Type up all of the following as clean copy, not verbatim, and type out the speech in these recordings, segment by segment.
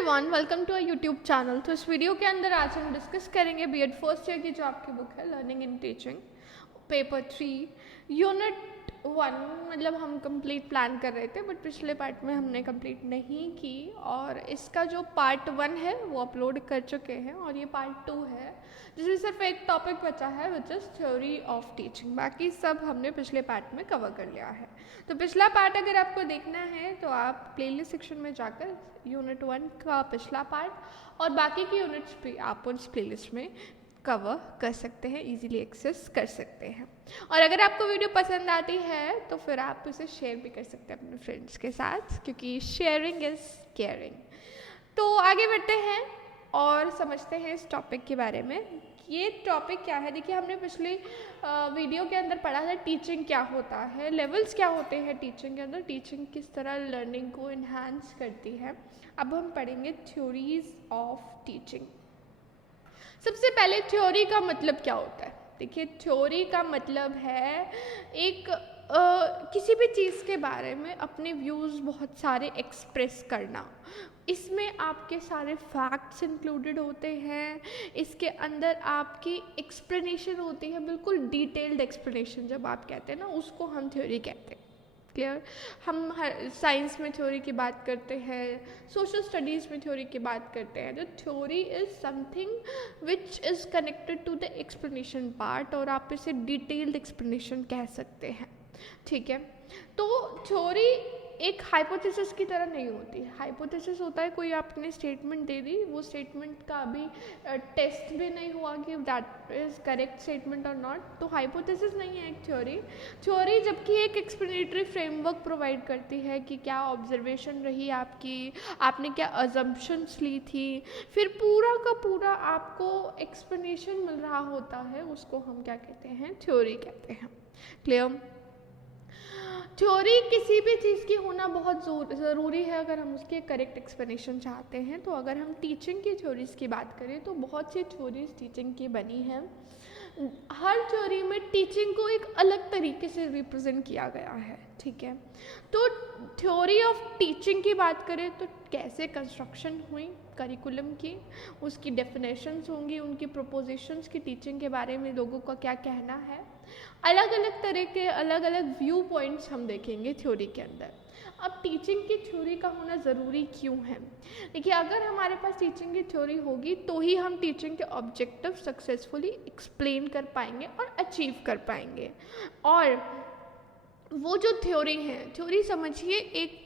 Everyone, welcome to a YouTube channel. तो इस video के अंदर आज हम डिस्कस करेंगे बीएड फर्स्ट ईयर की जो आपकी बुक है learning in teaching paper 3 unit 1। मतलब हम कंप्लीट प्लान कर रहे थे बट पिछले पार्ट में हमने कंप्लीट नहीं की और इसका जो पार्ट 1 है वो अपलोड कर चुके हैं और ये पार्ट 2 है जिसमें सिर्फ एक टॉपिक बचा है which is theory of teaching. बाकी सब हमने पिछले पार्ट में कवर कर लिया है। तो पिछला पार्ट अगर आपको देखना है तो आप प्लेलिस्ट सेक्शन में जाकर यूनिट 1 का पिछला पार्ट और बाकी की यूनिट्स भी आप उस प्लेलिस्ट में कवर कर सकते हैं, इजीली एक्सेस कर सकते हैं। और अगर आपको वीडियो पसंद आती है तो फिर आप इसे शेयर भी कर सकते हैं अपने फ्रेंड्स के साथ, क्योंकि शेयरिंग इज़ केयरिंग। तो आगे बढ़ते हैं और समझते हैं इस टॉपिक के बारे में। ये टॉपिक क्या है, देखिए हमने पिछली वीडियो के अंदर पढ़ा था टीचिंग क्या होता है, लेवल्स क्या होते हैं टीचिंग के अंदर, टीचिंग किस तरह लर्निंग को इन्हांस करती है। अब हम पढ़ेंगे थ्योरीज ऑफ टीचिंग। सबसे पहले थ्योरी का मतलब क्या होता है। देखिए थ्योरी का मतलब है एक किसी भी चीज़ के बारे में अपने व्यूज़ बहुत सारे एक्सप्रेस करना। इसमें आपके सारे फैक्ट्स इंक्लूडेड होते हैं, इसके अंदर आपकी एक्सप्लेनेशन होती है, बिल्कुल डिटेल्ड एक्सप्लेनेशन जब आप कहते हैं ना, उसको हम थ्योरी कहते हैं। क्लियर। हम हर साइंस में थ्योरी की बात करते हैं, सोशल स्टडीज़ में थ्योरी की बात करते हैं। तो theory is something which is connected to the explanation part और आप इसे डिटेल्ड एक्सप्लेनेशन कह सकते हैं। ठीक है। तो थ्योरी एक हाइपोथेसिस की तरह नहीं होती। हाइपोथेसिस होता है कोई आपने स्टेटमेंट दे दी, वो स्टेटमेंट का अभी टेस्ट भी नहीं हुआ कि दैट इज़ करेक्ट स्टेटमेंट और नॉट, तो हाइपोथेसिस नहीं है एक थ्योरी। थ्योरी जबकि एक एक्सप्लेनेटरी फ्रेमवर्क प्रोवाइड करती है कि क्या ऑब्जर्वेशन रही आपकी, आपने क्या अजम्पशंस ली थी, फिर पूरा का पूरा आपको एक्सप्लेनेशन मिल रहा होता है, उसको हम क्या कहते हैं, थ्योरी कहते हैं। क्लियर। थ्योरी किसी भी चीज़ की होना बहुत ज़रूरी है अगर हम उसके करेक्ट एक्सप्लेनेशन चाहते हैं। तो अगर हम टीचिंग की थ्योरीज़ की बात करें तो बहुत सी थ्योरीज़ टीचिंग की बनी हैं। हर थ्योरी में टीचिंग को एक अलग तरीके से रिप्रेजेंट किया गया है। ठीक है। तो थ्योरी ऑफ टीचिंग की बात करें तो कैसे कंस्ट्रक्शन हुई करिकुलम की, उसकी डेफिनेशंस होंगी, उनकी प्रोपोजिशंस की टीचिंग के बारे में लोगों का क्या कहना है, अलग अलग तरह के अलग अलग व्यू पॉइंट्स हम देखेंगे थ्योरी के अंदर। अब टीचिंग की थ्योरी का होना ज़रूरी क्यों है। देखिए अगर हमारे पास टीचिंग की थ्योरी होगी तो ही हम टीचिंग के ऑब्जेक्टिव सक्सेसफुली एक्सप्लेन कर पाएंगे और अचीव कर पाएंगे। और वो जो थ्योरी है, थ्योरी समझिए एक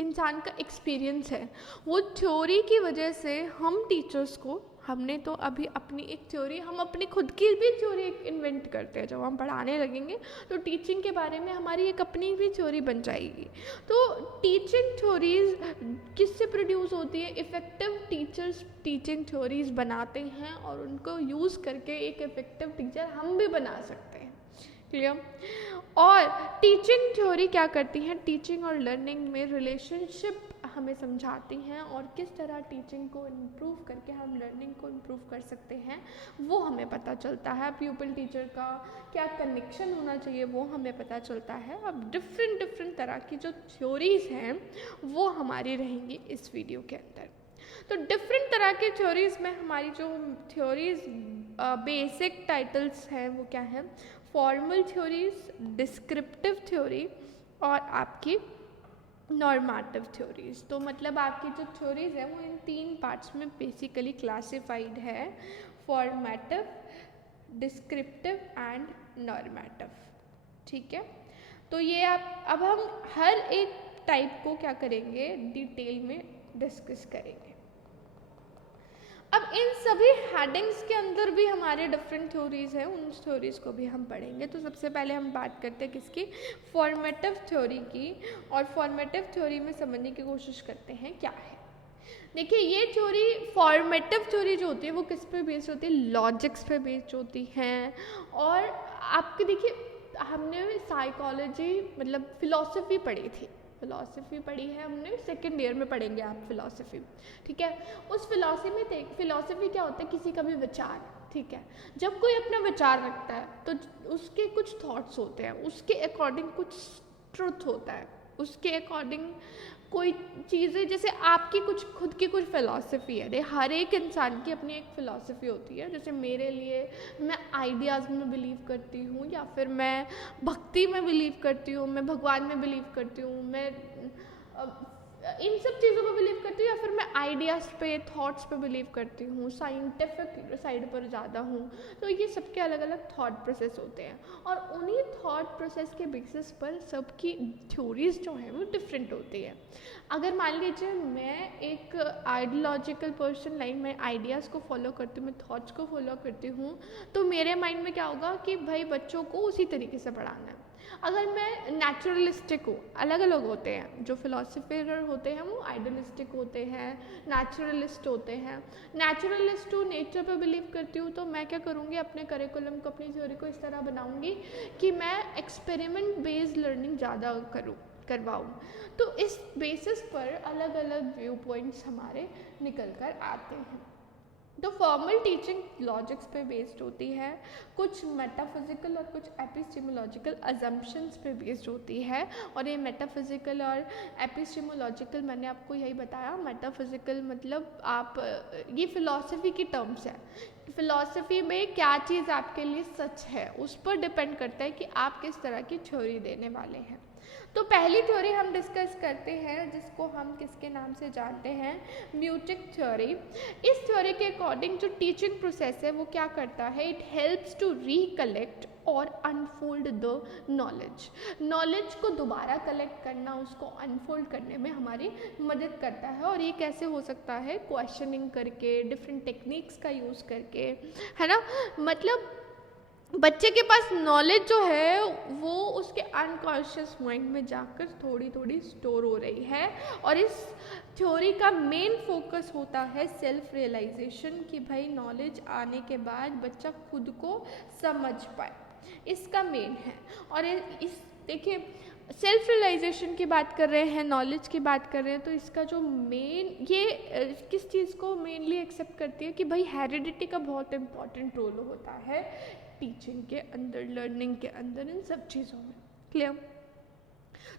इंसान का एक्सपीरियंस है। वो थ्योरी की वजह से हम टीचर्स को, हमने तो अभी अपनी एक थ्योरी, हम अपनी खुद की भी थ्योरी इन्वेंट करते हैं। जब हम पढ़ाने लगेंगे तो टीचिंग के बारे में हमारी एक अपनी भी थ्योरी बन जाएगी। तो टीचिंग थ्योरीज किससे प्रोड्यूस होती है, इफ़ेक्टिव टीचर्स टीचिंग थ्योरीज बनाते हैं और उनको यूज़ करके एक इफ़ेक्टिव टीचर हम भी बना सकते हैं। क्लियर। और टीचिंग थ्योरी क्या करती हैं, टीचिंग और लर्निंग में रिलेशनशिप हमें समझाती हैं और किस तरह टीचिंग को इम्प्रूव करके हम लर्निंग को इम्प्रूव कर सकते हैं वो हमें पता चलता है। प्यूपिल टीचर का क्या कनेक्शन होना चाहिए वो हमें पता चलता है। अब डिफरेंट तरह की जो थ्योरीज़ हैं वो हमारी रहेंगी इस वीडियो के अंदर। तो डिफरेंट तरह के थ्योरीज़ में हमारी जो थ्योरीज़ बेसिक टाइटल्स हैं वो क्या हैं, फॉर्मल थ्योरीज, डिस्क्रिप्टिव थ्योरी और आपकी नॉर्मेटिव थ्योरीज। तो मतलब आपकी जो थ्योरीज है वो इन 3 पार्ट्स में बेसिकली क्लासिफाइड है, फॉर्मेटिव, डिस्क्रिप्टिव एंड नॉर्मेटिव। ठीक है। तो ये आप अब हम हर एक टाइप को क्या करेंगे, डिटेल में डिस्कस करेंगे। अब इन सभी हेडिंग्स के अंदर भी हमारे डिफरेंट थ्योरीज हैं, उन थ्योरीज को भी हम पढ़ेंगे। तो सबसे पहले हम बात करते हैं किसकी, फॉर्मेटिव थ्योरी की। और फॉर्मेटिव थ्योरी में समझने की कोशिश करते हैं क्या है। देखिए ये थ्योरी, फॉर्मेटिव थ्योरी जो होती है वो किस पे बेस्ड होती है, लॉजिक्स पे बेस्ड होती हैं। और आपके देखिए हमने साइकोलॉजी मतलब फिलॉसफी पढ़ी थी, फिलॉसफी पढ़ी है हमने, सेकेंड ईयर में पढ़ेंगे आप फिलॉसफी। ठीक है। उस फिलॉसफी में फिलॉसफी क्या होता है, किसी का भी विचार। ठीक है। जब कोई अपना विचार रखता है तो उसके कुछ थॉट्स होते हैं, उसके अकॉर्डिंग कुछ ट्रुथ होता है, उसके अकॉर्डिंग कोई चीज़ें, जैसे आपकी कुछ खुद की कुछ फ़िलॉसफी है, हर एक इंसान की अपनी एक फ़िलॉसफी होती है। जैसे मेरे लिए, मैं आइडियाज़ में बिलीव करती हूँ, या फिर मैं भक्ति में बिलीव करती हूँ, मैं भगवान में बिलीव करती हूँ, मैं इन सब चीज़ों पर बिलीव करती हूँ, या फिर मैं आइडियाज़ पे, थॉट्स पे बिलीव करती हूँ, साइंटिफिक साइड पर ज़्यादा हूँ। तो ये सबके अलग अलग थॉट प्रोसेस होते हैं, और उन्हीं थॉट प्रोसेस के बेसिस पर सबकी थ्योरीज जो हैं वो डिफरेंट होती है। अगर मान लीजिए मैं एक आइडियोलॉजिकल पर्सन, लाइक मैं आइडियाज़ को फॉलो करती हूँ, मैं थॉट्स को फॉलो करती हूँ, तो मेरे माइंड में क्या होगा कि भाई बच्चों को उसी तरीके से पढ़ाना है। अगर मैं नेचुरलिस्टिक हूँ, अलग अलग होते हैं, जो फिलोसफर होते हैं वो आइडियलिस्टिक होते हैं, नेचुरलिस्ट होते हैं। नेचुरलिस्ट हूँ, नेचर पे बिलीव करती हूँ, तो मैं क्या करूँगी, अपने करिकुलम को, अपनी थ्योरी को इस तरह बनाऊँगी कि मैं एक्सपेरिमेंट बेस्ड लर्निंग ज़्यादा करवाऊँ। तो इस बेसिस पर अलग अलग व्यू पॉइंट्स हमारे निकल कर आते हैं। तो फॉर्मल टीचिंग लॉजिक्स पे बेस्ड होती है, कुछ मेटाफिजिकल और कुछ एपिस्टेमोलॉजिकल अजम्पशंस पे बेस्ड होती है। और ये मेटाफिजिकल और एपिस्टेमोलॉजिकल, मैंने आपको यही बताया, मेटाफिजिकल मतलब आप, ये फिलॉसफी की टर्म्स है। फिलॉसफी में क्या चीज़ आपके लिए सच है उस पर डिपेंड करता है कि आप किस तरह की थ्योरी देने वाले हैं। तो पहली थ्योरी हम डिस्कस करते हैं, जिसको हम किसके नाम से जानते हैं, म्यूटिक थ्योरी। इस थ्योरी के अकॉर्डिंग जो टीचिंग प्रोसेस है वो क्या करता है, इट हेल्प्स टू रिकलेक्ट और अनफोल्ड द नॉलेज को दोबारा कलेक्ट करना, उसको अनफोल्ड करने में हमारी मदद करता है। और ये कैसे हो सकता है, क्वेश्चनिंग करके, डिफरेंट टेक्निक्स का यूज़ करके, है ना। मतलब बच्चे के पास नॉलेज जो है वो उसके अनकॉन्शियस माइंड में जाकर थोड़ी थोड़ी स्टोर हो रही है। और इस थ्योरी का मेन फोकस होता है सेल्फ रियलाइजेशन, कि भाई नॉलेज आने के बाद बच्चा खुद को समझ पाए, इसका मेन है। और इस देखिए, सेल्फ रियलाइजेशन की बात कर रहे हैं, नॉलेज की बात कर रहे हैं, तो इसका जो मेन, ये किस चीज़ को मेनली एक्सेप्ट करती है कि भाई हेरिडिटी का बहुत इंपॉर्टेंट रोल होता है टीचिंग के अंदर, लर्निंग के अंदर, इन सब चीज़ों में। क्लियर।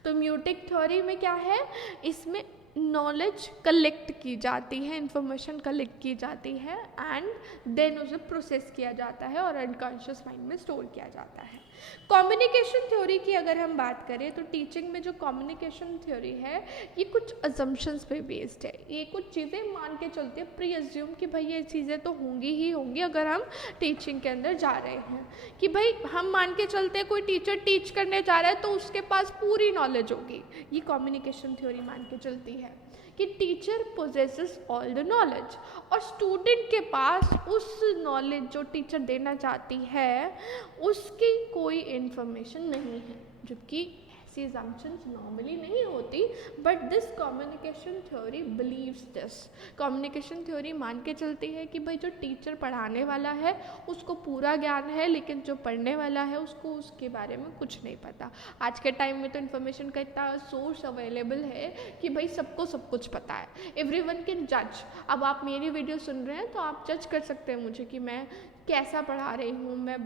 तो म्यूटिक थ्योरी में क्या है, इसमें नॉलेज कलेक्ट की जाती है, इंफॉर्मेशन कलेक्ट की जाती है, एंड देन उसे प्रोसेस किया जाता है और अनकॉन्शियस माइंड में स्टोर किया जाता है। कम्युनिकेशन थ्योरी की अगर हम बात करें, तो टीचिंग में जो कम्युनिकेशन थ्योरी है ये कुछ अजम्पशंस पे बेस्ड है। ये कुछ चीज़ें मान के चलती है, प्री अज्यूम कि भाई ये चीज़ें तो होंगी ही होंगी अगर हम टीचिंग के अंदर जा रहे हैं, कि भाई हम मान के चलते हैं कोई टीचर टीच करने जा रहा है तो उसके पास पूरी नॉलेज होगी। ये कम्युनिकेशन थ्योरी मान के चलती है कि teacher possesses all the knowledge, और स्टूडेंट के पास उस नॉलेज जो टीचर देना चाहती है उसकी कोई इन्फॉर्मेशन नहीं है, जबकि ऐसी assumptions नॉर्मली नहीं होती। But this communication theory believes this. Communication theory मान के चलती है कि भाई जो टीचर पढ़ाने वाला है उसको पूरा ज्ञान है, लेकिन जो पढ़ने वाला है उसको उसके बारे में कुछ नहीं पता। आज के टाइम में तो इन्फॉर्मेशन का इतना सोर्स अवेलेबल है कि भाई सबको सब कुछ पता है, एवरीवन कैन जज। अब आप मेरी वीडियो सुन रहे हैं तो आप जज कर सकते हैं मुझे कि मैं कैसा पढ़ा रही हूँ, मैं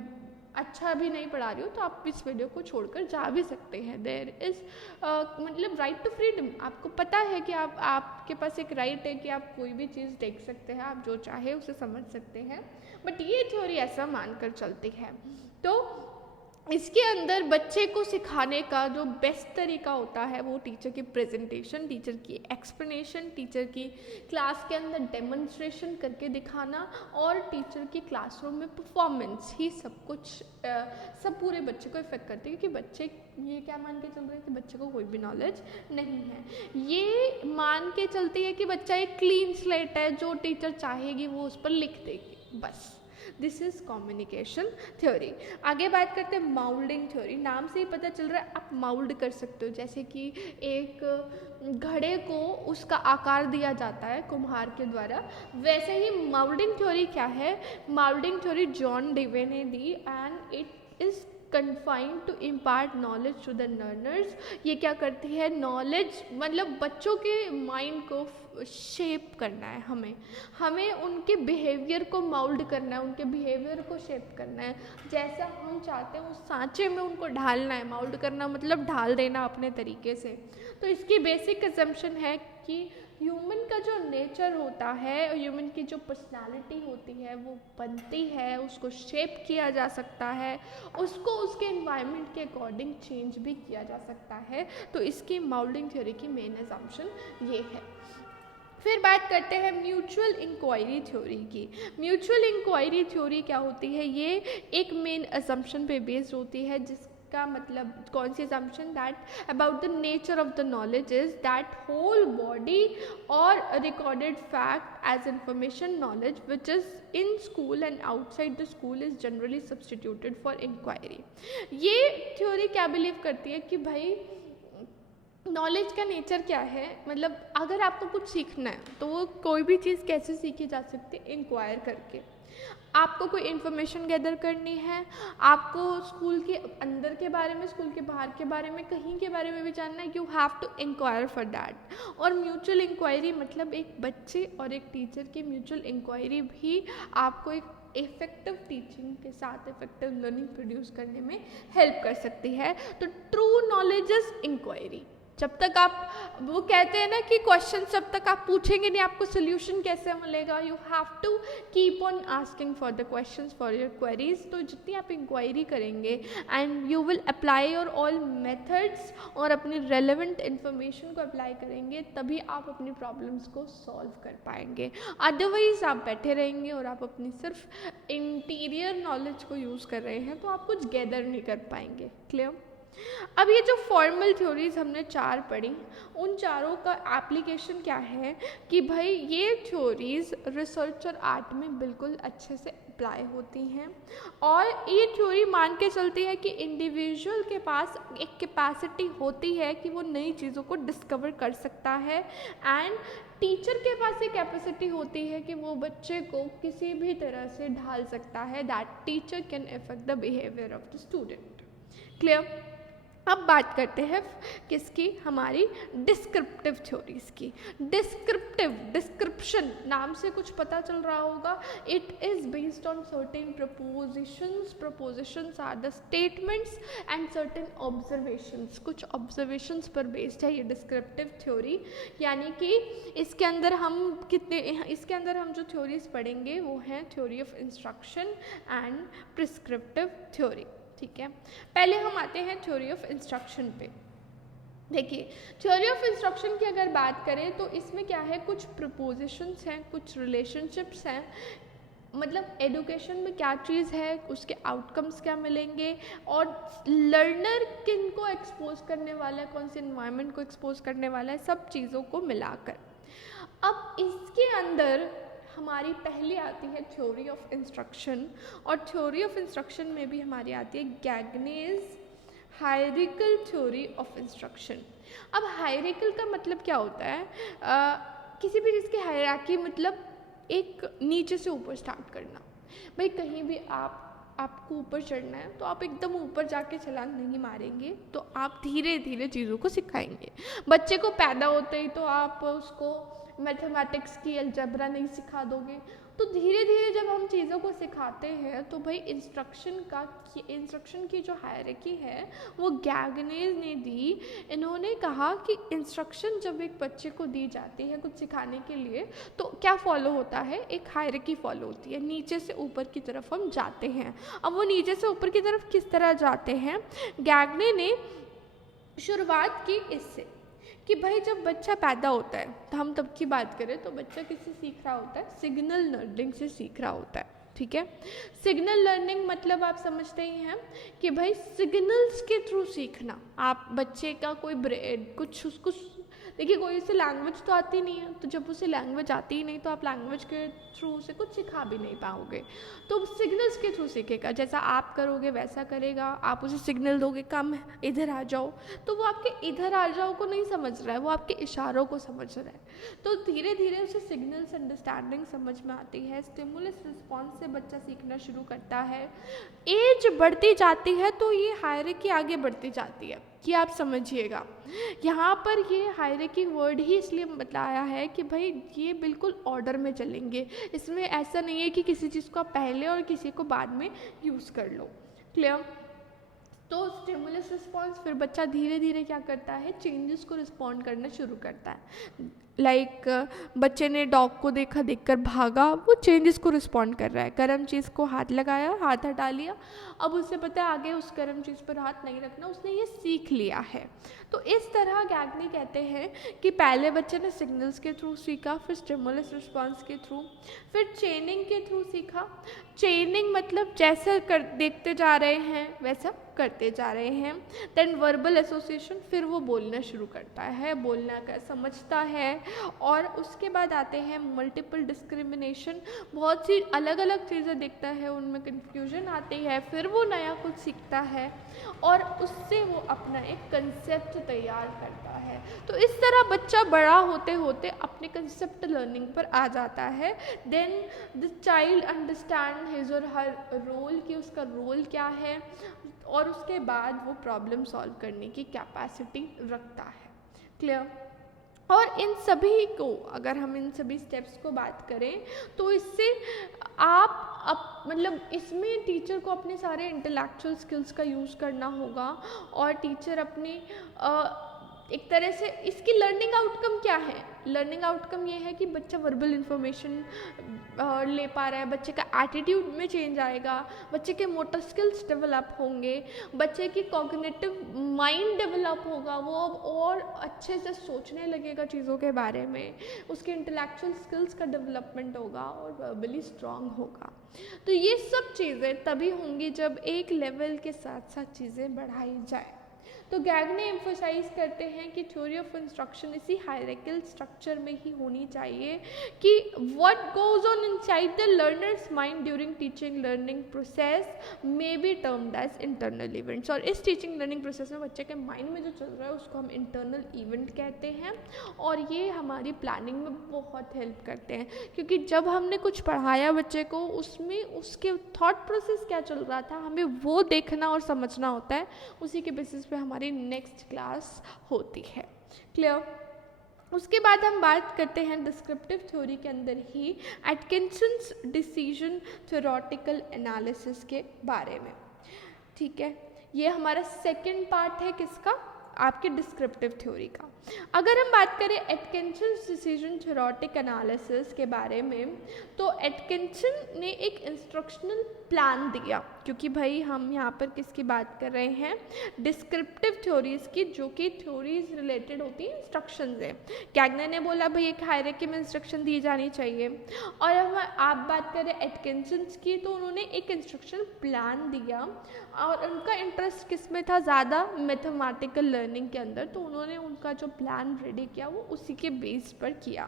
अच्छा भी नहीं पढ़ा रही हूँ, तो आप इस वीडियो को छोड़कर जा भी सकते हैं। देयर इज़ मतलब राइट टू फ्रीडम। आपको पता है कि आपके पास एक राइट है कि आप कोई भी चीज़ देख सकते हैं, आप जो चाहे उसे समझ सकते हैं। बट ये थ्योरी ऐसा मानकर चलती है। तो इसके अंदर बच्चे को सिखाने का जो बेस्ट तरीका होता है वो टीचर की प्रेजेंटेशन, टीचर की एक्सप्लेनेशन, टीचर की क्लास के अंदर डेमोन्स्ट्रेशन करके दिखाना, और टीचर की क्लासरूम में परफॉर्मेंस ही सब कुछ सब पूरे बच्चे को इफेक्ट करती है। क्योंकि बच्चे ये क्या मान के चल रहे हैं कि बच्चे को कोई भी नॉलेज नहीं है, ये मान के चलती है कि बच्चा एक क्लीन स्लेट है, जो टीचर चाहेगी वो उस पर लिख देगी, बस। This is communication theory. आगे बात करते हैं माउल्डिंग थ्योरी। नाम से ही पता चल रहा है आप माउल्ड कर सकते हो, जैसे कि एक घड़े को उसका आकार दिया जाता है कुम्हार के द्वारा, वैसे ही माउल्डिंग थ्योरी क्या है, माउल्डिंग थ्योरी जॉन डेवे ने दी, and it is confined to impart knowledge to the learners. ये क्या करती है, नॉलेज मतलब बच्चों के माइंड को शेप करना है, हमें उनके बिहेवियर को माउल्ड करना है, उनके बिहेवियर को शेप करना है, जैसा हम चाहते हैं उस सांचे में उनको ढालना है। माउल्ड करना मतलब ढाल देना अपने तरीके से। तो इसकी बेसिक असम्पशन है कि ह्यूमन का जो नेचर होता है, ह्यूमन की जो पर्सनालिटी होती है वो बनती है, उसको शेप किया जा सकता है, उसको उसके एनवायरनमेंट के अकॉर्डिंग चेंज भी किया जा सकता है। तो इसकी माउल्डिंग थ्योरी की मेन असम्पशन ये है। फिर बात करते हैं म्यूचुअल इंक्वायरी थ्योरी की। म्यूचुअल इंक्वायरी थ्योरी क्या होती है, ये एक मेन असम्पशन पे बेस्ड होती है, जिसका मतलब कौन सी assumption, that about the nature of the knowledge is that whole body और recorded fact as information knowledge which is in school and outside the school is generally substituted for inquiry. ये theory क्या believe करती है कि भाई knowledge का nature क्या है, मतलब अगर आपको कुछ सीखना है तो वो कोई भी चीज़ कैसे सीखी जा सकती है, इंक्वायर करके। आपको कोई इन्फॉर्मेशन गैदर करनी है, आपको स्कूल के अंदर के बारे में, स्कूल के बाहर के बारे में, कहीं के बारे में भी जानना है, you have to inquire for that. और म्यूचुअल इंक्वायरी मतलब एक बच्चे और एक टीचर की म्यूचुअल इंक्वायरी भी आपको एक इफेक्टिव टीचिंग के साथ इफेक्टिव लर्निंग प्रोड्यूस करने में हेल्प कर सकती है। तो ट्रू नॉलेज इज इंक्वायरी। जब तक आप, वो कहते हैं ना कि क्वेश्चन जब तक आप पूछेंगे नहीं आपको सोल्यूशन कैसे मिलेगा, you have to keep on asking for the questions for your queries. तो जितनी आप इंक्वायरी करेंगे and you will apply your all methods और अपनी रेलेवेंट इन्फॉर्मेशन को अप्लाई करेंगे, तभी आप अपनी प्रॉब्लम्स को सॉल्व कर पाएंगे। अदरवाइज आप बैठे रहेंगे और आप अपनी सिर्फ इंटीरियर नॉलेज को यूज़ कर रहे हैं तो आप कुछ गैदर नहीं कर पाएंगे। क्लियर? अब ये जो फॉर्मल थ्योरीज हमने 4 पढ़ी, उन चारों का एप्लीकेशन क्या है कि भाई ये थ्योरीज रिसर्च और आर्ट में बिल्कुल अच्छे से अप्लाई होती हैं। और ये थ्योरी मान के चलती है कि इंडिविजुअल के पास एक कैपेसिटी होती है कि वो नई चीज़ों को डिस्कवर कर सकता है, एंड टीचर के पास एक कैपेसिटी होती है कि वो बच्चे को किसी भी तरह से ढाल सकता है, that teacher can affect the behaviour of the student. Clear? अब बात करते हैं किसकी, हमारी डिस्क्रिप्टिव थ्योरीज की। डिस्क्रिप्शन नाम से कुछ पता चल रहा होगा, it is based on certain propositions. Propositions are the statements and certain observations. कुछ ऑब्जर्वेशंस पर बेस्ड है ये डिस्क्रिप्टिव थ्योरी। यानी कि इसके अंदर हम जो थ्योरीज पढ़ेंगे वो हैं theory of instruction and prescriptive theory. ठीक है, पहले हम आते हैं थ्योरी ऑफ इंस्ट्रक्शन पे। देखिए, थ्योरी ऑफ इंस्ट्रक्शन की अगर बात करें तो इसमें क्या है, कुछ प्रपोजिशंस हैं, कुछ रिलेशनशिप्स हैं, मतलब एजुकेशन में क्या चीज़ है, उसके आउटकम्स क्या मिलेंगे, और लर्नर किन को एक्सपोज करने वाला है, कौन से इन्वायरमेंट को एक्सपोज करने वाला है, सब चीज़ों को मिलाकर। अब इसके अंदर हमारी पहली आती है थ्योरी ऑफ इंस्ट्रक्शन, और थ्योरी ऑफ इंस्ट्रक्शन में भी हमारी आती है गैगनेज हायरार्किकल थ्योरी ऑफ इंस्ट्रक्शन। अब हायरार्किकल का मतलब क्या होता है, किसी भी चीज़ की हायरार्की मतलब एक नीचे से ऊपर स्टार्ट करना। भाई कहीं भी आपको ऊपर चढ़ना है तो आप एकदम ऊपर जाके छलांग नहीं मारेंगे, तो आप धीरे धीरे चीज़ों को सिखाएंगे। बच्चे को पैदा होते ही तो आप उसको मैथमेटिक्स की अलजेब्रा नहीं सिखा दोगे। तो धीरे धीरे जब हम चीज़ों को सिखाते हैं तो भाई इंस्ट्रक्शन की जो हायरार्की है वो गैगनेज ने दी। इन्होंने कहा कि इंस्ट्रक्शन जब एक बच्चे को दी जाती है कुछ सिखाने के लिए तो क्या फॉलो होता है, एक हायरार्की फॉलो होती है, नीचे से ऊपर की तरफ हम जाते हैं। अब वो नीचे से ऊपर की तरफ किस तरह जाते हैं, गैगने ने शुरुआत की इससे कि भाई जब बच्चा पैदा होता है, तो हम तब की बात करें तो बच्चा किससे सीख रहा होता है, सिग्नल लर्निंग से सीख रहा होता है। ठीक है, सिग्नल लर्निंग मतलब आप समझते ही हैं कि भाई सिग्नल्स के थ्रू सीखना। आप बच्चे का कुछ उसको देखिए कोई उसे लैंग्वेज तो आती नहीं है, तो जब उसे लैंग्वेज आती ही नहीं तो आप लैंग्वेज के थ्रू उसे कुछ सिखा भी नहीं पाओगे। तो सिग्नल्स के थ्रू सीखेगा, जैसा आप करोगे वैसा करेगा। आप उसे सिग्नल दोगे कम इधर आ जाओ, तो वो आपके इधर आ जाओ को नहीं समझ रहा है, वो आपके इशारों को समझ रहा है। तो धीरे धीरे उसे सिग्नल्स अंडरस्टैंडिंग समझ में आती है। स्टिमुलस रिस्पॉन्स से बच्चा सीखना शुरू करता है। एज बढ़ती जाती है तो ये हायरार्की आगे बढ़ती जाती है, कि आप समझिएगा यहाँ पर ये हायरार्की वर्ड ही इसलिए बताया है कि भाई ये बिल्कुल ऑर्डर में चलेंगे, इसमें ऐसा नहीं है कि किसी चीज़ को आप पहले और किसी को बाद में यूज़ कर लो। क्लियर? तो स्टिमुलस रिस्पॉन्स, फिर बच्चा धीरे धीरे क्या करता है, चेंजेस को रिस्पॉन्ड करना शुरू करता है। लाइक बच्चे ने डॉग को देखा, देखकर भागा, वो चेंजेस को रिस्पॉन्ड कर रहा है। गर्म चीज़ को हाथ लगाया, हाथ हटा लिया, अब उसे पता है आगे उस गर्म चीज़ पर हाथ नहीं रखना, उसने ये सीख लिया है। तो इस तरह गैग्नी कहते हैं कि पहले बच्चे ने सिग्नल्स के थ्रू सीखा, फिर स्टिमुलस रिस्पॉन्स के थ्रू, फिर चेनिंग के थ्रू सीखा। चेनिंग मतलब जैसे देखते जा रहे हैं वैसा करते जा रहे हैं। देन वर्बल एसोसिएशन, फिर वो बोलना शुरू करता है, बोलना का समझता है। और उसके बाद आते हैं मल्टीपल डिस्क्रिमिनेशन, बहुत सी अलग अलग चीज़ें देखता है, उनमें कन्फ्यूजन आती है, फिर वो नया कुछ सीखता है और उससे वो अपना एक कंसेप्ट तैयार करता है। तो इस तरह बच्चा बड़ा होते होते अपने कंसेप्ट लर्निंग पर आ जाता है। Then the child understand his और हर रोल, कि उसका रोल क्या है, और उसके बाद वो प्रॉब्लम सॉल्व करने की कैपेसिटी रखता है। क्लियर? और इन सभी को, अगर हम इन सभी स्टेप्स को बात करें तो इससे आप मतलब इसमें टीचर को अपने सारे इंटेलेक्चुअल स्किल्स का यूज़ करना होगा, और टीचर अपनी एक तरह से इसकी लर्निंग आउटकम क्या है? लर्निंग आउटकम ये है कि बच्चा वर्बल इन्फॉर्मेशन ले पा रहा है, बच्चे का एटीट्यूड में चेंज आएगा, बच्चे के मोटर स्किल्स डेवलप होंगे, बच्चे की कॉग्निटिव माइंड डेवलप होगा, वो और अच्छे से सोचने लगेगा चीज़ों के बारे में, उसके इंटेलेक्चुअल स्किल्स का डेवलपमेंट होगा और वर्बली स्ट्रांग होगा। तो ये सब चीज़ें तभी होंगी जब एक लेवल के साथ साथ चीज़ें बढ़ाई जाए। तो गैग्ने एम्फोसाइज करते हैं कि थ्योरी ऑफ इंस्ट्रक्शन इसी हायरार्किकल स्ट्रक्चर में ही होनी चाहिए, कि what goes on inside the learner's mind during teaching learning process may be termed as internal events. और इस टीचिंग लर्निंग प्रोसेस में बच्चे के माइंड में जो चल रहा है उसको हम इंटरनल इवेंट कहते हैं, और ये हमारी प्लानिंग में बहुत हेल्प करते हैं, क्योंकि जब हमने कुछ पढ़ाया बच्चे को, उसमें उसके थॉट प्रोसेस क्या चल रहा था हमें वो देखना और समझना होता है, उसी के बेसिस पे हमारी नेक्स्ट क्लास होती है। क्लियर? उसके बाद हम बात करते हैं डिस्क्रिप्टिव थ्योरी के अंदर ही एटकिंसन्स डिसीजन थ्योरेटिकल एनालिसिस के बारे में। ठीक है, ये हमारा सेकंड पार्ट है किसका? आपके डिस्क्रिप्टिव थ्योरी का। अगर हम बात करें एटकिंसन्स डिसीजन थ्योरेटिक एनालिसिस के बारे में, तो एटकिंसन ने एक इंस्ट्रक्शनल प्लान दिया, क्योंकि भाई हम यहाँ पर किसकी बात कर रहे हैं? डिस्क्रिप्टिव थ्योरीज की, जो कि थ्योरीज रिलेटेड होती हैं इंस्ट्रक्शन से। गैग्ने ने बोला भाई एक हायरार्की में इंस्ट्रक्शन दी जानी चाहिए, और हम आप बात करें एटकिंसन्स की, तो उन्होंने एक इंस्ट्रक्शन प्लान दिया, और उनका इंटरेस्ट किस में था ज़्यादा? मैथमेटिकल लर्निंग के अंदर। तो उन्होंने उनका जो प्लान रेडी किया वो उसी के बेस पर किया,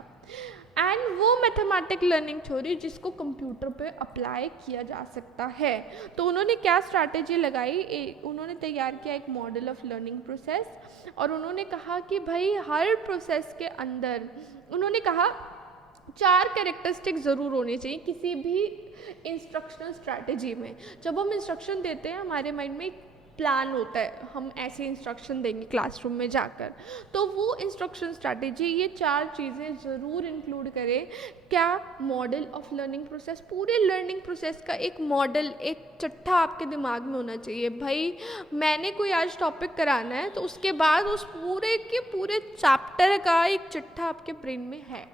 एंड वो मैथमेटिक लर्निंग थ्योरी जिसको कंप्यूटर पे अप्लाई किया जा सकता है। तो उन्होंने क्या स्ट्रैटेजी लगाई? उन्होंने तैयार किया एक मॉडल ऑफ लर्निंग प्रोसेस, और उन्होंने कहा कि भाई हर प्रोसेस के अंदर, उन्होंने कहा 4 कैरेक्टरिस्टिक ज़रूर होनी चाहिए किसी भी इंस्ट्रक्शनल स्ट्रैटेजी में। जब हम इंस्ट्रक्शन देते हैं हमारे माइंड में एक प्लान होता है, हम ऐसे इंस्ट्रक्शन देंगे क्लासरूम में जाकर, तो वो इंस्ट्रक्शन स्ट्रैटेजी ये 4 चीज़ें ज़रूर इंक्लूड करें। क्या? Model of learning process. पूरे लर्निंग प्रोसेस का एक मॉडल, एक चिट्ठा आपके दिमाग में होना चाहिए। भाई मैंने कोई आज टॉपिक कराना है, तो उसके बाद उस पूरे के पूरे चैप्टर का एक चिट्ठा आपके ब्रेन में है।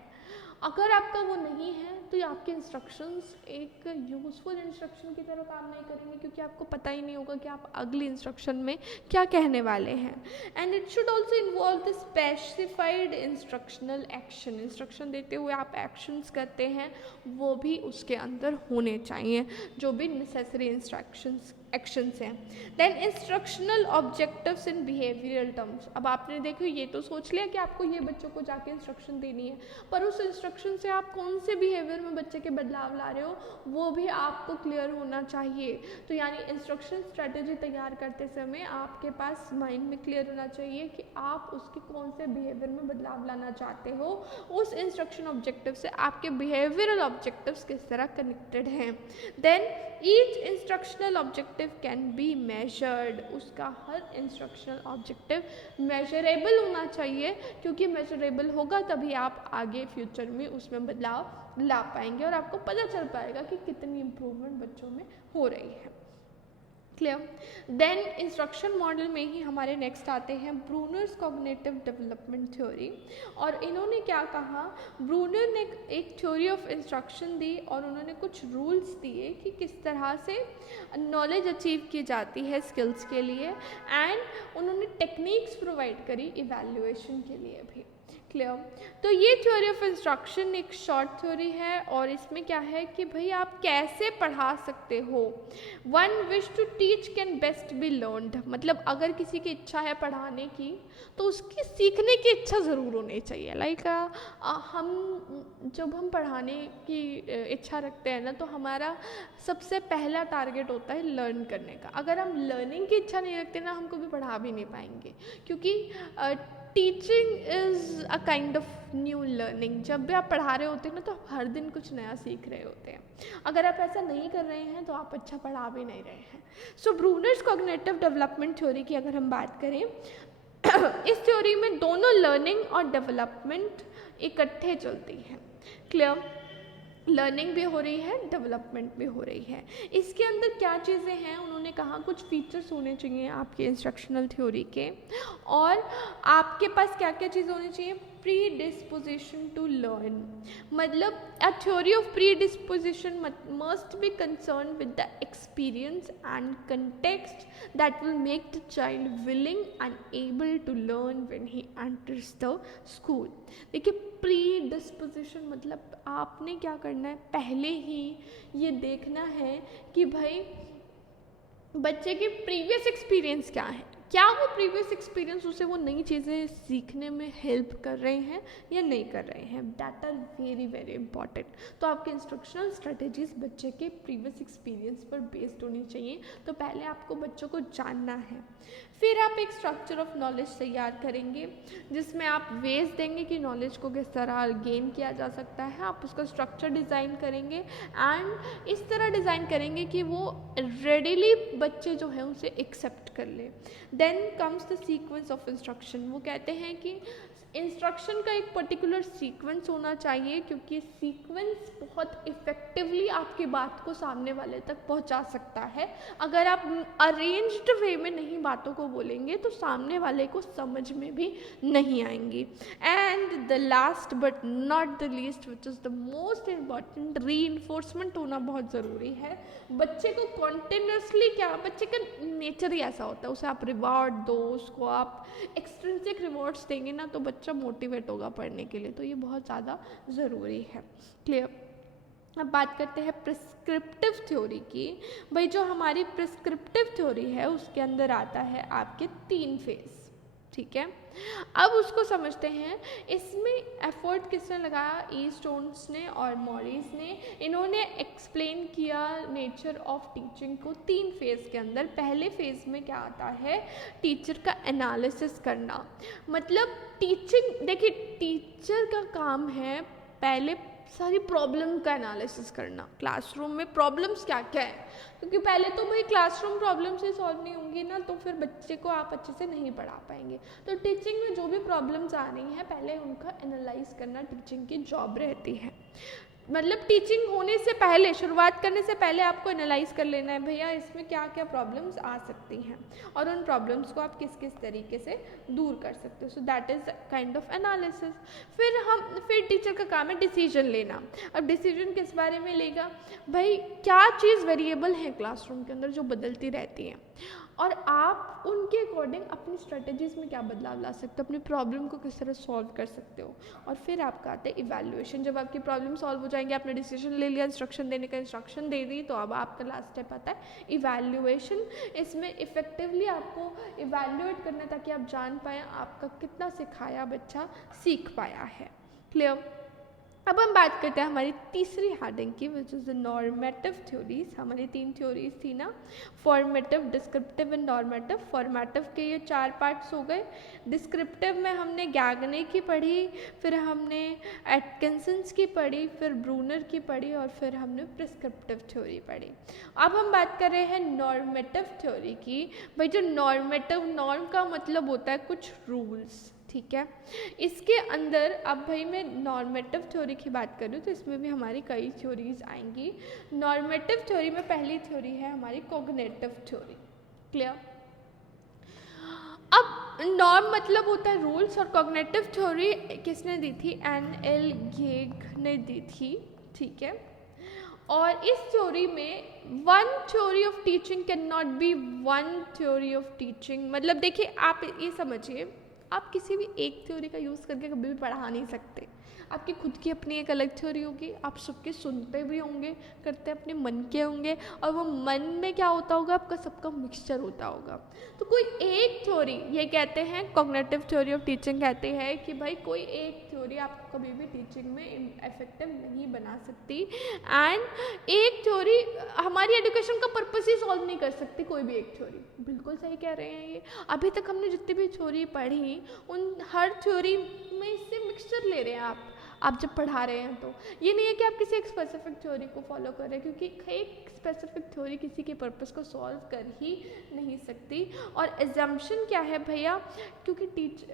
अगर आपका वो नहीं है तो ये आपके इंस्ट्रक्शंस एक यूज़फुल इंस्ट्रक्शन की तरह काम नहीं करेंगे, क्योंकि आपको पता ही नहीं होगा कि आप अगली इंस्ट्रक्शन में क्या कहने वाले हैं। And it should also involve the specified instructional action. Instruction देते हुए आप एक्शंस करते हैं, वो भी उसके अंदर होने चाहिए, जो भी नेसेसरी इंस्ट्रक्शंस एक्शंस हैं। देन इंस्ट्रक्शनल ऑब्जेक्टिव्स इन बिहेवियरल टर्म्स। अब आपने देखो ये तो सोच लिया कि आपको ये बच्चों को जाके इंस्ट्रक्शन देनी है, पर उस इंस्ट्रक्शन से आप कौन से बिहेवियर में बच्चे के बदलाव ला रहे हो वो भी आपको क्लियर होना चाहिए। तो यानी इंस्ट्रक्शन स्ट्रेटेजी तैयार करते समय आपके पास माइंड में क्लियर होना चाहिए कि आप उसके कौन से बिहेवियर में बदलाव लाना चाहते हो। उस इंस्ट्रक्शन ऑब्जेक्टिव से आपके बिहेवियरल ऑब्जेक्टिव्स किस तरह कनेक्टेड हैं। Then each instructional objective can be measured. उसका हर इंस्ट्रक्शनल ऑब्जेक्टिव मेजरेबल होना चाहिए, क्योंकि मेजरेबल होगा तभी आप आगे फ्यूचर में उसमें बदलाव ला पाएंगे और आपको पता चल पाएगा कि कितनी इम्प्रूवमेंट बच्चों में हो रही है। क्लियर। देन इंस्ट्रक्शन मॉडल में ही हमारे नेक्स्ट आते हैं ब्रूनर्स कॉग्निटिव डेवलपमेंट थ्योरी। और इन्होंने क्या कहा, ब्रूनर ने एक थ्योरी ऑफ इंस्ट्रक्शन दी और उन्होंने कुछ रूल्स दिए कि किस तरह से नॉलेज अचीव की जाती है स्किल्स के लिए, एंड उन्होंने टेक्निक्स प्रोवाइड करी इवैल्यूएशन के लिए भी। क्लियर। तो ये थ्योरी ऑफ इंस्ट्रक्शन एक शॉर्ट थ्योरी है और इसमें क्या है कि भाई आप कैसे पढ़ा सकते हो। One wish to teach can best be learned. मतलब अगर किसी की इच्छा है पढ़ाने की तो उसकी सीखने की इच्छा ज़रूर होनी चाहिए। लाइक जब हम पढ़ाने की इच्छा रखते हैं ना, तो हमारा सबसे पहला टारगेट होता है लर्न करने का। अगर हम लर्निंग की इच्छा नहीं रखते ना, हम कभी पढ़ा भी नहीं पाएंगे, क्योंकि teaching is a kind of new learning. जब भी आप पढ़ा रहे होते हैं ना, तो आप हर दिन कुछ नया सीख रहे होते हैं। अगर आप ऐसा नहीं कर रहे हैं तो आप अच्छा पढ़ा भी नहीं रहे हैं। सो ब्रूनर्स कॉग्निटिव डेवलपमेंट थ्योरी की अगर हम बात करें, इस थ्योरी में दोनों लर्निंग और डेवलपमेंट इकट्ठे चलती हैं। क्लियर। लर्निंग भी हो रही है, डेवलपमेंट भी हो रही है। इसके अंदर क्या चीज़ें हैं, उन्होंने कहा कुछ फीचर्स होने चाहिए आपके इंस्ट्रक्शनल थ्योरी के, और आपके पास क्या क्या चीज़ होनी चाहिए, प्री डिस्पोजिशन टू लर्न। मतलब a theory of predisposition must be concern with the experience and context that will make the child willing and able to learn when he enters the school. देखिए, predisposition मतलब आपने क्या करना है, पहले ही ये देखना है कि भाई बच्चे के प्रीवियस एक्सपीरियंस क्या है, क्या वो प्रीवियस एक्सपीरियंस उसे वो नई चीज़ें सीखने में हेल्प कर रहे हैं या नहीं कर रहे हैं। That are very very important. तो आपके इंस्ट्रक्शनल स्ट्रेटेजीज बच्चे के प्रीवियस एक्सपीरियंस पर बेस्ड होनी चाहिए। तो पहले आपको बच्चों को जानना है, फिर आप एक स्ट्रक्चर ऑफ नॉलेज तैयार करेंगे जिसमें आप वेज देंगे कि नॉलेज को किस तरह गेन किया जा सकता है। आप उसका स्ट्रक्चर डिज़ाइन करेंगे एंड इस तरह डिज़ाइन करेंगे कि वो रेडिली बच्चे जो हैं उसे एक्सेप्ट कर ले। Then comes the sequence of instruction. वो कहते हैं कि इंस्ट्रक्शन का एक पर्टिकुलर सीक्वेंस होना चाहिए, क्योंकि सीक्वेंस बहुत इफ़ेक्टिवली आपकी बात को सामने वाले तक पहुंचा सकता है। अगर आप अरेंज्ड वे में नहीं बातों को बोलेंगे तो सामने वाले को समझ में भी नहीं आएंगी। And the last but not the least which is the most important, reinforcement होना बहुत ज़रूरी है। बच्चे को कॉन्टिन्यूसली क्या, बच्चे का नेचर ही ऐसा होता है, उसे आप रिवॉर्ड दो, उसको आप एक्सट्रिंसिक रिवॉर्ड्स देंगे ना तो बच्चा मोटिवेट होगा पढ़ने के लिए। तो ये बहुत ज़्यादा ज़रूरी है। क्लियर। अब बात करते हैं प्रिस्क्रिप्टिव थ्योरी की। भाई जो हमारी प्रिस्क्रिप्टिव थ्योरी है उसके अंदर आता है आपके 3 फेज। ठीक है, अब उसको समझते हैं। इसमें एफर्ट किसने लगाया, ई स्टोन्स ने और मॉरिस ने। इन्होंने एक्सप्लेन किया नेचर ऑफ टीचिंग को 3 फेज़ के अंदर। पहले फेज़ में क्या आता है, टीचर का एनालिसिस करना। मतलब टीचिंग, देखिए टीचर का काम है पहले सारी प्रॉब्लम का एनालिसिस करना, क्लासरूम में प्रॉब्लम्स क्या क्या है, क्योंकि पहले तो भाई क्लासरूम प्रॉब्लम से सॉल्व नहीं होंगी ना, तो फिर बच्चे को आप अच्छे से नहीं पढ़ा पाएंगे। तो टीचिंग में जो भी प्रॉब्लम्स आ रही हैं पहले उनका एनालाइज करना टीचिंग की जॉब रहती है। मतलब टीचिंग होने से पहले, शुरुआत करने से पहले आपको एनालाइज कर लेना है भैया इसमें क्या क्या प्रॉब्लम्स आ सकती हैं और उन प्रॉब्लम्स को आप किस किस तरीके से दूर कर सकते हो। So that is kind of analysis. फिर टीचर का काम है डिसीजन लेना। अब डिसीजन किस बारे में लेगा, भाई क्या चीज़ वेरिएबल है क्लासरूम के अंदर जो बदलती रहती हैं। और आप उनके अकॉर्डिंग अपनी स्ट्रेटजीज में क्या बदलाव ला सकते हो, अपनी प्रॉब्लम को किस तरह सॉल्व कर सकते हो। और फिर आपका आता है इवैल्यूएशन। जब आपकी प्रॉब्लम सॉल्व हो जाएंगे, आपने डिसीजन ले लिया, इंस्ट्रक्शन देने का इंस्ट्रक्शन दे दी, तो अब आपका लास्ट स्टेप आता है इवैल्यूएशन। इसमें इफेक्टिवली आपको इवैल्यूएट करना है ताकि आप जान पाएँ आपका कितना सिखाया बच्चा सीख पाया है। क्लियर। अब हम बात करते हैं हमारी तीसरी हेडिंग की, which is the normative theories. हमारी 3 थ्योरीज थी ना, formative, descriptive and normative. Formative के ये 4 पार्ट्स हो गए। डिस्क्रिप्टिव में हमने गैगने की पढ़ी, फिर हमने एटकिंसन्स की पढ़ी, फिर ब्रूनर की पढ़ी, और फिर हमने प्रिस्क्रिप्टिव थ्योरी पढ़ी। अब हम बात कर रहे हैं नॉर्मेटिव थ्योरी की। भाई जो नॉर्मेटिव, नॉर्म का मतलब होता है कुछ रूल्स, ठीक है। इसके अंदर अब भाई मैं नॉर्मेटिव थ्योरी की बात करूँ तो इसमें भी हमारी कई थ्योरीज आएंगी। नॉर्मेटिव थ्योरी में पहली थ्योरी है हमारी कॉग्निटिव थ्योरी। क्लियर। अब नॉर्म मतलब होता है रूल्स, और कॉग्निटिव थ्योरी किसने दी थी? N.L. गेग ने दी थी, ठीक है। और इस थ्योरी में one theory of teaching can not be one theory of teaching. मतलब देखिए, आप ये समझिए, आप किसी भी एक थ्योरी का यूज़ करके कभी भी पढ़ा नहीं सकते। आपकी खुद की अपनी एक अलग थ्योरी होगी, आप सबके सुनते भी होंगे, करते अपने मन के होंगे, और वो मन में क्या होता होगा, आपका सबका मिक्सचर होता होगा। तो कोई एक थ्योरी, ये कहते हैं कॉग्निटिव थ्योरी ऑफ टीचिंग, कहते हैं कि भाई कोई एक थ्योरी आपको कभी भी टीचिंग में इफेक्टिव नहीं बना सकती। एंड एक थ्योरी हमारी एजुकेशन का पर्पस ही सॉल्व नहीं कर सकती, कोई भी एक थ्योरी। बिल्कुल सही कह रहे हैं ये। अभी तक हमने जितनी भी थ्योरी पढ़ी, उन हर थ्योरी में इससे मिक्सचर ले रहे हैं आप जब पढ़ा रहे हैं। तो ये नहीं है कि आप किसी एक स्पेसिफिक थ्योरी को फॉलो कर रहे हैं, क्योंकि एक स्पेसिफिक थ्योरी किसी के पर्पस को सॉल्व कर ही नहीं सकती। और एजम्पशन क्या है भैया, क्योंकि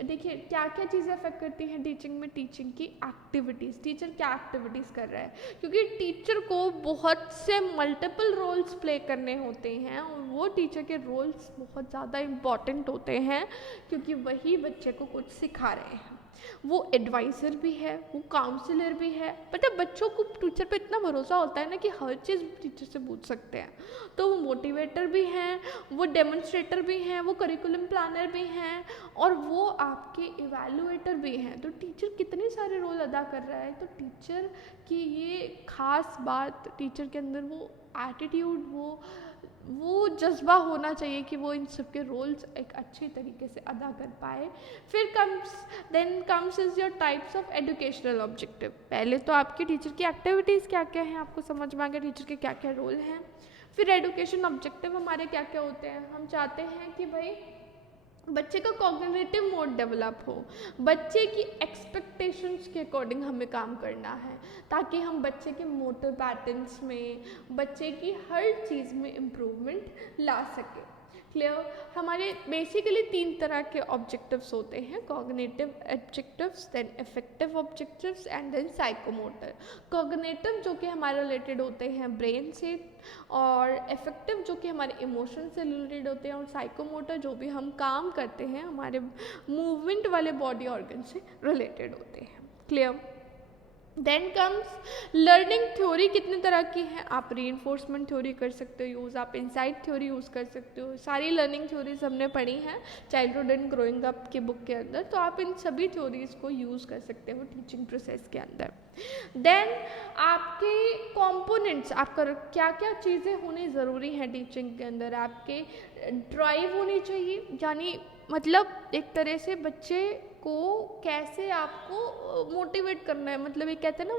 देखिए क्या क्या चीज़ें अफेक्ट करती हैं टीचिंग में, टीचिंग की एक्टिविटीज़, टीचर क्या एक्टिविटीज़ कर रहा है, क्योंकि टीचर को बहुत से मल्टीपल रोल्स प्ले करने होते हैं, और वो टीचर के रोल्स बहुत ज़्यादा इम्पॉर्टेंट होते हैं, क्योंकि वही बच्चे को कुछ सिखा रहे हैं। वो एडवाइज़र भी है, वो काउंसलर भी है। पता है बच्चों को टीचर पे इतना भरोसा होता है ना कि हर चीज़ टीचर से पूछ सकते हैं। तो वो मोटिवेटर भी हैं, वो डेमोन्स्ट्रेटर भी हैं, वो करिकुलम प्लानर भी हैं, और वो आपके इवैल्यूएटर भी हैं। तो टीचर कितने सारे रोल अदा कर रहा है। तो टीचर की ये खास बात, टीचर के अंदर वो एटीट्यूड, वो जज्बा होना चाहिए कि वो इन सब के रोल्स एक अच्छी तरीके से अदा कर पाए। फिर then comes is your types of educational objective. पहले तो आपकी टीचर की एक्टिविटीज़ क्या क्या हैं, आपको समझ में आ गया टीचर के क्या क्या रोल हैं। फिर एजुकेशन ऑब्जेक्टिव हमारे क्या क्या होते हैं। हम चाहते हैं कि भाई बच्चे का कॉग्निटिव मोड डेवलप हो, बच्चे की एक्सपेक्टेशंस के अकॉर्डिंग हमें काम करना है, ताकि हम बच्चे के मोटर पैटर्न्स में, बच्चे की हर चीज़ में इम्प्रूवमेंट ला सके। क्लियर। हमारे बेसिकली 3 तरह के ऑब्जेक्टिव्स होते हैं, cognitive objectives, then effective objectives, and then psychomotor. Cognitive जो कि हमारे रिलेटेड होते हैं ब्रेन से, और इफेक्टिव जो कि हमारे इमोशन से रिलेटेड होते हैं, और साइकोमोटर जो भी हम काम करते हैं हमारे मूवमेंट वाले बॉडी ऑर्गन से रिलेटेड होते हैं। Clear. Then comes learning theory. कितने तरह की है, आप रीइंफोर्समेंट थ्योरी कर सकते हो यूज़, आप इनसाइट थ्योरी यूज़ कर सकते हो। सारी लर्निंग थ्योरीज हमने पढ़ी हैं चाइल्डहुड एंड ग्रोइंग अप की बुक के अंदर, तो आप इन सभी थ्योरीज को यूज़ कर सकते हो टीचिंग प्रोसेस के अंदर। देन आपके कंपोनेंट्स, आपका क्या क्या चीज़ें होनी ज़रूरी हैं टीचिंग के अंदर। आपके ड्राइव होनी चाहिए, यानी मतलब एक तरह से बच्चे को कैसे आपको मोटिवेट करना है। मतलब ये कहते हैं ना,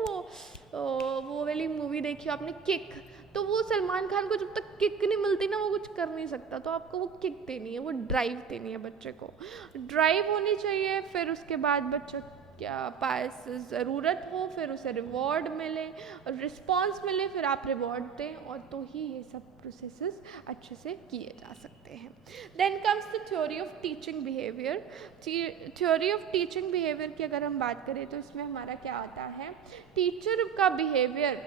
वो वाली मूवी देखी आपने, किक। तो वो सलमान खान को जब तक किक नहीं मिलती ना, वो कुछ कर नहीं सकता। तो आपको वो किक देनी है, वो ड्राइव देनी है, बच्चे को ड्राइव होनी चाहिए। फिर उसके बाद बच्चा क्या पास ज़रूरत हो, फिर उसे रिवॉर्ड मिले, रिस्पॉन्स मिले, फिर आप रिवॉर्ड दें, और तो ही ये सब प्रोसेसेस अच्छे से किए जा सकते हैं। Then comes the theory of teaching behaviour. Theory of teaching behaviour की अगर हम बात करें तो इसमें हमारा क्या आता है, टीचर का बिहेवियर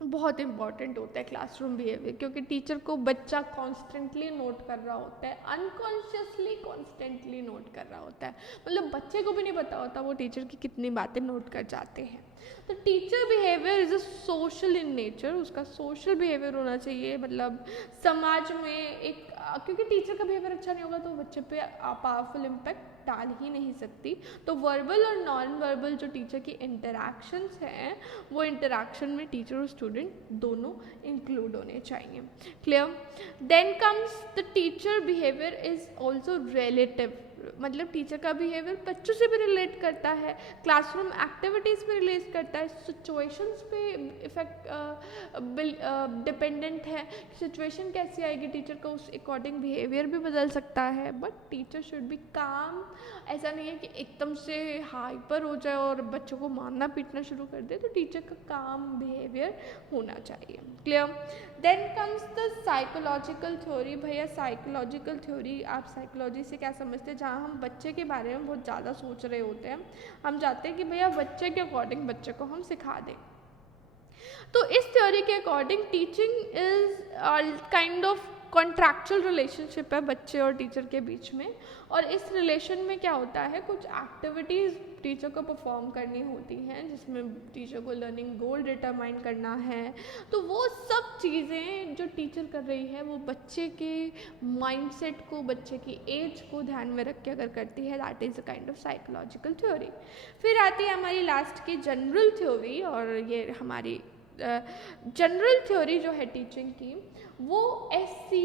बहुत इंपॉर्टेंट होता है, क्लासरूम बिहेवियर, क्योंकि टीचर को बच्चा कॉन्स्टेंटली नोट कर रहा होता है, अनकॉन्शियसली कॉन्स्टेंटली नोट कर रहा होता है। मतलब बच्चे को भी नहीं पता होता वो टीचर की कितनी बातें नोट कर जाते हैं। तो teacher behaviour is a social in nature, उसका सोशल बिहेवियर होना चाहिए। मतलब समाज में एक क्योंकि टीचर का बिहेवियर अच्छा नहीं होगा तो बच्चे पे पावरफुल इम्पैक्ट डाल ही नहीं सकती। तो वर्बल और नॉन वर्बल जो टीचर की इंटरैक्शंस हैं वो इंटरैक्शन में टीचर और स्टूडेंट दोनों इंक्लूड होने चाहिए। Clear? Then comes the teacher behaviour is also relative, मतलब टीचर का बिहेवियर बच्चों से भी रिलेट करता है, क्लासरूम एक्टिविटीज़ पे रिलेट करता है, सिचुएशंस पे इफेक्ट डिपेंडेंट है, सिचुएशन कैसी आएगी टीचर का उस अकॉर्डिंग बिहेवियर भी बदल सकता है। बट टीचर शुड बी काम, ऐसा नहीं है कि एकदम से हाइपर हो जाए और बच्चों को मारना पीटना शुरू कर दे, तो टीचर का काम बिहेवियर होना चाहिए। Clear? Then comes the psychological theory. भैया साइकोलॉजिकल थ्योरी, आप साइकोलॉजी से क्या समझते हैं? जहाँ हम बच्चे के बारे में बहुत ज़्यादा सोच रहे होते हैं, हम चाहते हैं कि भैया बच्चे के अकॉर्डिंग बच्चे को हम सिखा दें। तो इस थ्योरी के according teaching is kind of contractual relationship है बच्चे और टीचर के बीच में, और इस रिलेशन में क्या होता है, कुछ एक्टिविटीज़ टीचर को परफॉर्म करनी होती हैं जिसमें टीचर को लर्निंग गोल डिटरमाइन करना है। तो वो सब चीज़ें जो टीचर कर रही है वो बच्चे के माइंडसेट को, बच्चे की एज को ध्यान में रख के अगर करती है, that is a kind of psychological theory. फिर आती है हमारी लास्ट की जनरल थ्योरी, और ये हमारी जनरल थ्योरी जो है टीचिंग की वो SC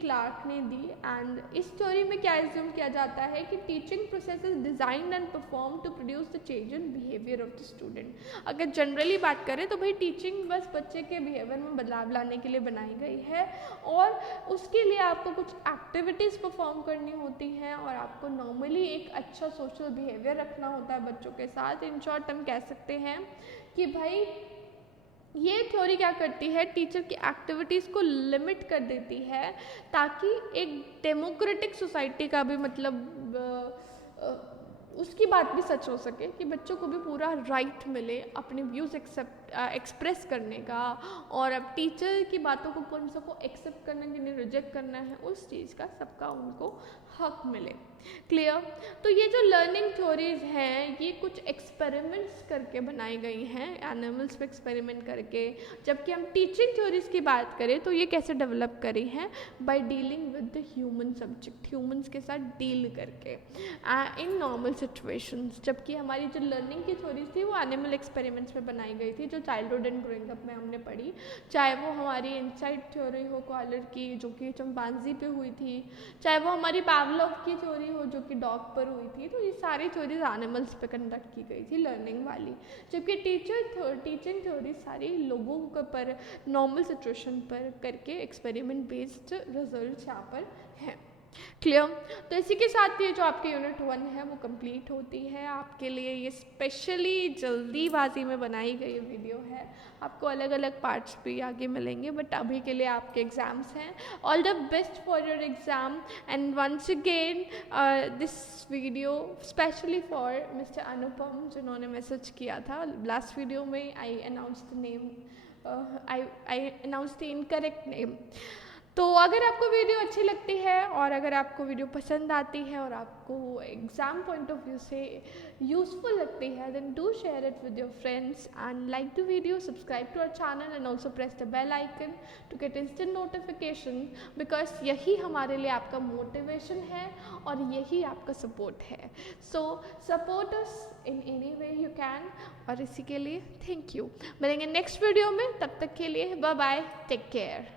क्लार्क ने दी। एंड इस थ्योरी में क्या एज्यूम किया जाता है कि teaching process is designed and perform to produce the change in behaviour of the student. अगर जनरली बात करें तो भाई टीचिंग बस बच्चे के बिहेवियर में बदलाव लाने के लिए बनाई गई है, और उसके लिए आपको कुछ एक्टिविटीज़ परफॉर्म करनी होती हैं, और आपको नॉर्मली एक अच्छा सोशल बिहेवियर रखना होता है बच्चों के साथ। इन शॉर्ट हम कह सकते हैं कि भाई ये थ्योरी क्या करती है, टीचर की एक्टिविटीज़ को लिमिट कर देती है ताकि एक डेमोक्रेटिक सोसाइटी का भी मतलब उसकी बात भी सच हो सके कि बच्चों को भी पूरा राइट मिले अपने व्यूज़ एक्सप्रेस करने का, और अब टीचर की बातों को कौन सा को एक्सेप्ट करना कि नहीं रिजेक्ट करना है, उस चीज़ का सबका उनको हक मिले। क्लियर? तो ये जो लर्निंग थ्योरीज हैं ये कुछ एक्सपेरिमेंट्स करके बनाई गई हैं, एनिमल्स पे एक्सपेरिमेंट करके, जबकि हम टीचिंग थ्योरीज की बात करें तो ये कैसे डेवलप करी हैं, by dealing with the human subject, humans के साथ डील करके इन नॉर्मल सिचुएशंस। जबकि हमारी जो लर्निंग की थ्योरीज थी वो एनिमल एक्सपेरिमेंट्स पे बनाई गई थी, जो चाइल्डहुड एंड ग्रोइंग अप में हमने पढ़ी, चाहे वो हमारी इनसाइट थ्योरी हो कॉलर की जो कि चिंपांजी पे हुई थी, चाहे वो हमारी पावलोव की थ्योरी हो जो कि डॉग पर हुई थी। तो ये सारी थ्योरीज एनिमल्स पे कंडक्ट की गई थी लर्निंग वाली, जबकि टीचिंग थ्योरी सारी लोगों के पर नॉर्मल सिचुएशन पर करके एक्सपेरिमेंट बेस्ड रिजल्ट्स यहाँ पर हैं। क्लियर? तो इसी के साथ ये जो आपकी यूनिट 1 है वो कंप्लीट होती है। आपके लिए ये स्पेशली जल्दीबाजी में बनाई गई वीडियो है, आपको अलग अलग पार्ट्स भी आगे मिलेंगे, बट अभी के लिए आपके एग्ज़ाम्स हैं। All the best for your exam, and once again this video specially for mister Anupam जिन्होंने मैसेज किया था लास्ट वीडियो में। I announce the name, I announce the incorrect name. तो अगर आपको वीडियो अच्छी लगती है और अगर आपको वीडियो पसंद आती है और आपको एग्ज़ाम पॉइंट ऑफ व्यू से यूज़फुल लगती है, then do share it with your friends and like the video, subscribe to our channel and also press the bell icon to get instant notification, because यही हमारे लिए आपका motivation है और यही आपका सपोर्ट है। So support us in any way you can, और इसी के लिए थैंक यू। मिलेंगे नेक्स्ट वीडियो में, तब तक के लिए बाय बाय, टेक केयर।